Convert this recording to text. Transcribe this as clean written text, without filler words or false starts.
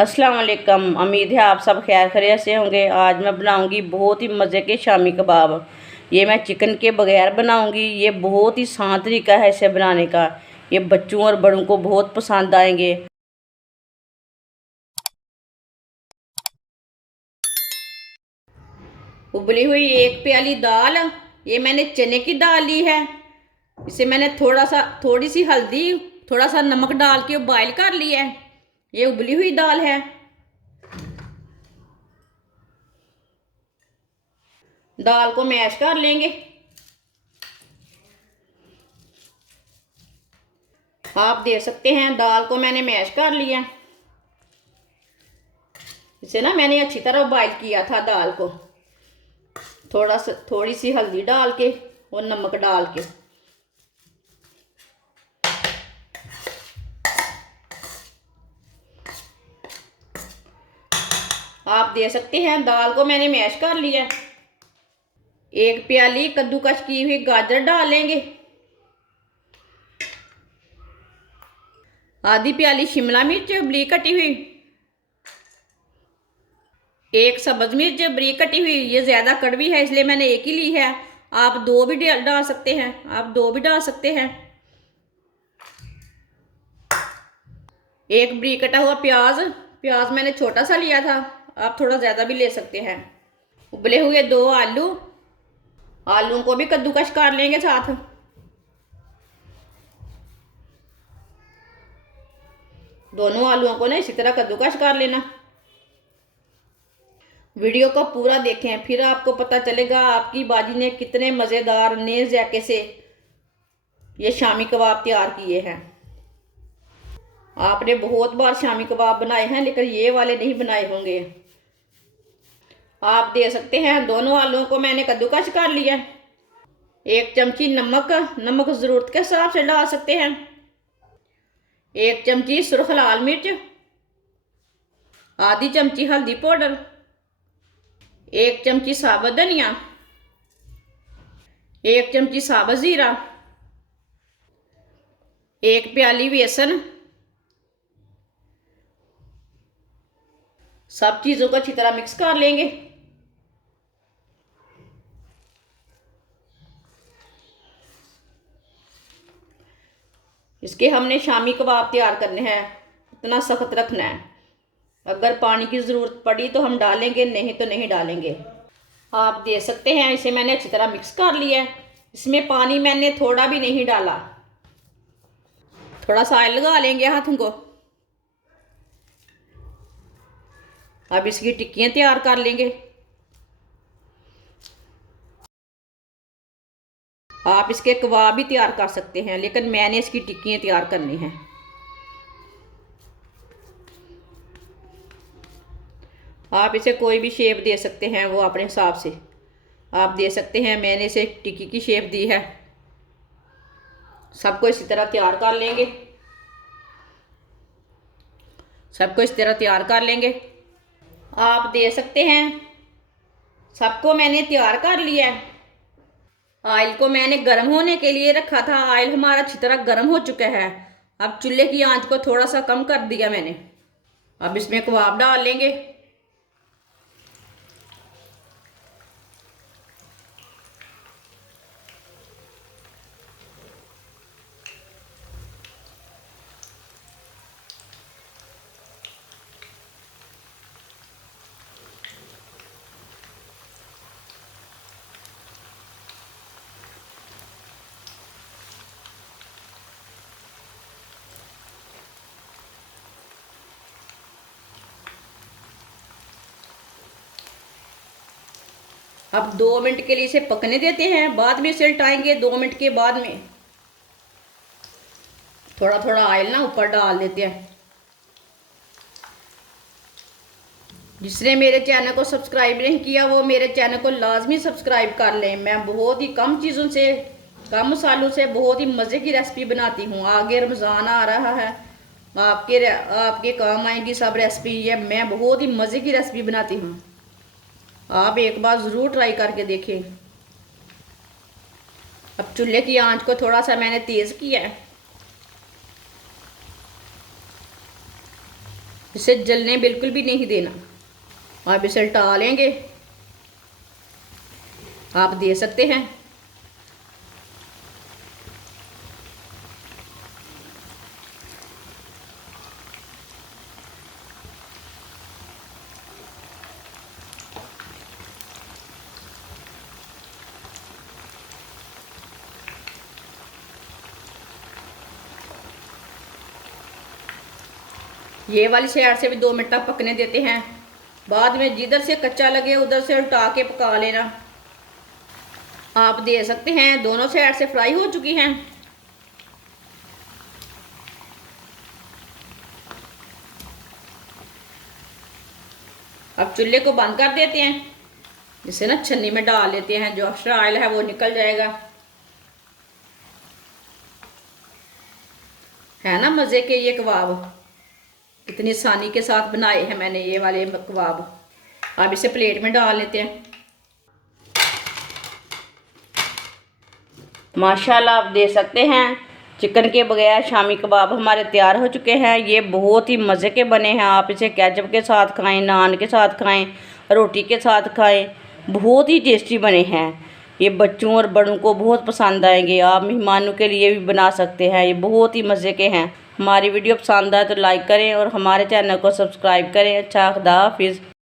अस्सलाम वालेकुम। उम्मीद है आप सब खैर खैरियत से होंगे। आज मैं बनाऊंगी बहुत ही मज़े के शामी कबाब। ये मैं चिकन के बगैर बनाऊंगी। ये बहुत ही आसान तरीका है इसे बनाने का। ये बच्चों और बड़ों को बहुत पसंद आएंगे। उबली हुई एक प्याली दाल, ये मैंने चने की दाल ली है। इसे मैंने थोड़ी सी हल्दी, थोड़ा सा नमक डाल के बॉयल कर लिया है। ये उबली हुई दाल है। दाल को मैश कर लेंगे। आप देख सकते हैं दाल को मैंने मैश कर लिया। इसे ना मैंने अच्छी तरह बॉयल किया था दाल को, थोड़ी सी हल्दी डाल के और नमक डाल के। आप देख सकते हैं दाल को मैंने मैश कर लिया। एक प्याली कद्दूकस की हुई गाजर डालेंगे। आधी प्याली शिमला मिर्च बारीक कटी हुई। एक सब्ज मिर्च बारीक कटी हुई। ये ज़्यादा कड़वी है इसलिए मैंने एक ही ली है। आप दो भी डाल सकते हैं, एक बारीक कटा हुआ प्याज। प्याज मैंने छोटा सा लिया था, आप थोड़ा ज़्यादा भी ले सकते हैं। उबले हुए दो आलू। आलू को भी कद्दूकस कर लेंगे साथ। दोनों आलूओं को ना इसी तरह कद्दूकस कर लेना। वीडियो को पूरा देखें, फिर आपको पता चलेगा आपकी बाजी ने कितने मज़ेदार नए जायके से ये शामी कबाब तैयार किए हैं। आपने बहुत बार शामी कबाब बनाए हैं लेकिन ये वाले नहीं बनाए होंगे। आप दे सकते हैं दोनों आलूओं को मैंने कद्दूकस कर लिया। एक चमची नमक ज़रूरत के हिसाब से डाल सकते हैं। एक चमची सुर्ख लाल मिर्च। आधी चमची हल्दी पाउडर। एक चमची साबुत धनिया। एक चमची साबुत ज़ीरा। एक प्याली बेसन। सब चीज़ों को अच्छी तरह मिक्स कर लेंगे। इसके हमने शामी कबाब तैयार करने हैं, इतना सख्त रखना है। अगर पानी की ज़रूरत पड़ी तो हम डालेंगे, नहीं तो नहीं डालेंगे। आप दे सकते हैं इसे मैंने अच्छी तरह मिक्स कर लिया है। इसमें पानी मैंने थोड़ा भी नहीं डाला। थोड़ा सा ऑयल लगा लेंगे हाथों को। अब इसकी टिक्कियाँ तैयार कर लेंगे। आप इसके कबाब भी तैयार कर सकते हैं लेकिन मैंने इसकी टिक्कियाँ तैयार करनी हैं। आप इसे कोई भी शेप दे सकते हैं, वो अपने हिसाब से आप दे सकते हैं। मैंने इसे टिक्की की शेप दी है। सबको इसी तरह तैयार कर लेंगे। आप दे सकते हैं। सबको मैंने तैयार कर लिया है। ऑयल को मैंने गर्म होने के लिए रखा था। ऑयल हमारा अच्छी तरह गर्म हो चुका है। अब चूल्हे की आंच को थोड़ा सा कम कर दिया मैंने। अब इसमें कबाब डाल लेंगे। अब 2 मिनट के लिए इसे पकने देते हैं, बाद में इसे उल्टाएंगे 2 मिनट के बाद में। थोड़ा थोड़ा ऑयल ना ऊपर डाल देते हैं। जिसने मेरे चैनल को सब्सक्राइब नहीं किया वो मेरे चैनल को लाजमी सब्सक्राइब कर लें। मैं बहुत ही कम चीज़ों से, कम मसालों से बहुत ही मज़े की रेसिपी बनाती हूँ। आगे रमज़ान आ रहा है, आपके काम आएंगी सब रेसिपी। ये मैं बहुत ही मज़े की रेसिपी बनाती हूँ। आप एक बार ज़रूर ट्राई करके देखें। अब चूल्हे की आंच को थोड़ा सा मैंने तेज़ किया है। इसे जलने बिल्कुल भी नहीं देना। आप इसे उल्टा लेंगे, आप दे सकते हैं। ये वाली साइड से भी 2 मिनट तक पकने देते हैं। बाद में जिधर से कच्चा लगे उधर से उल्टा के पका लेना। आप दे सकते हैं, दोनों साइड से फ्राई हो चुकी हैं। अब चूल्हे को बंद कर देते हैं। इसे ना छन्नी में डाल लेते हैं, जो एक्स्ट्रा ऑयल है वो निकल जाएगा। है ना मज़े के ये कबाब, इतनी आसानी के साथ बनाए हैं मैंने ये वाले कबाब। अब इसे प्लेट में डाल लेते हैं। माशाल्लाह आप दे सकते हैं, चिकन के बगैर शामी कबाब हमारे तैयार हो चुके हैं। ये बहुत ही मज़े के बने हैं। आप इसे केचप के साथ खाएं, नान के साथ खाएं, रोटी के साथ खाएं, बहुत ही टेस्टी बने हैं। ये बच्चों और बड़ों को बहुत पसंद आएंगे। आप मेहमानों के लिए भी बना सकते हैं, ये बहुत ही मज़े के हैं। हमारी वीडियो पसंद आए तो लाइक करें और हमारे चैनल को सब्सक्राइब करें। अच्छा, खुदा हाफिज़।